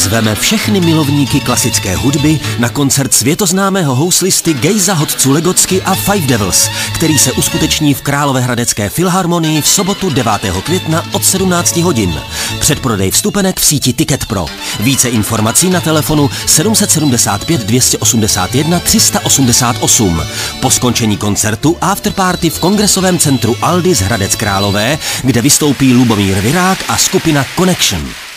zveme všechny milovníky klasické hudby na koncert světoznámého houslisty Gejza Hotzu-Legocky a Five Devils, který se uskuteční v Královéhradecké filharmonii v sobotu 9. května od 17 hodin. Předprodej vstupenek v síti Ticket Pro. Více informací na telefonu 775 281 388. Po skončení koncertu afterparty v kongresovém centru Aldis Hradec Králové, kde vystoupí Lubomír Virák a skupina Connection.